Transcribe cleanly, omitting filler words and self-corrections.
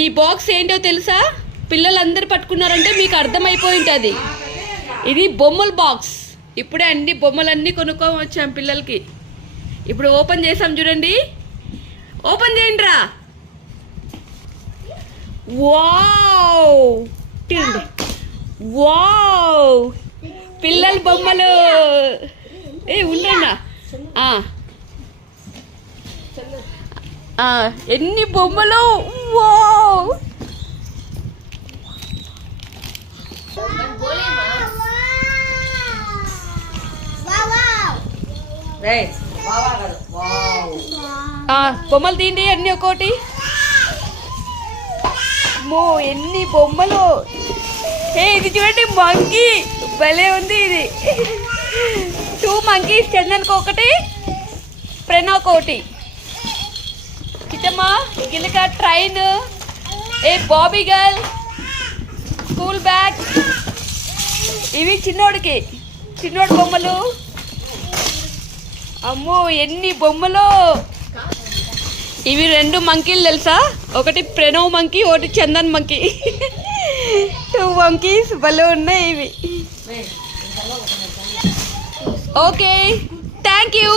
ఈ బాక్స్ ఏంటో తెలుసా? పిల్లలందరూ పట్టుకున్నారంటే మీకు అర్థమైపోయి ఉంటుంది. ఇది బొమ్మల బాక్స్. ఇప్పుడే అన్ని బొమ్మలన్నీ కొనుక్కొని వచ్చాం పిల్లలకి. ఇప్పుడు ఓపెన్ చేసాం చూడండి. ఓపెన్ చేయండి రా. వావ్, వావ్, పిల్లల బొమ్మలు. ఉండండి. ఎన్ని బొమ్మలు. వావ్, బొమ్మలు తీయండి అన్ని ఒక్కోటి. ఎన్ని బొమ్మలు. ఇది చూడండి, మంకీ భలే ఉంది. ఇది 2 మంకీస్, చందన్కి ఒకటి, ప్రణవ్కి ఒకటి. చిట్టమ్మా, గిలిక ట్రైన్, బాబీ గర్ల్, స్కూల్ బ్యాగ్. ఇవి చిన్నోడికి, చిన్నోడి బొమ్మలు. అమ్మో ఎన్ని బొమ్మలు. ఇవి 2 మంకీలు తెలుసా? ఒకటి ప్రణవ్ మంకీ, ఒకటి చందన్ మంకీ. 2 మంకీస్ భలే ఉన్నాయి ఇవి. Okay, thank you.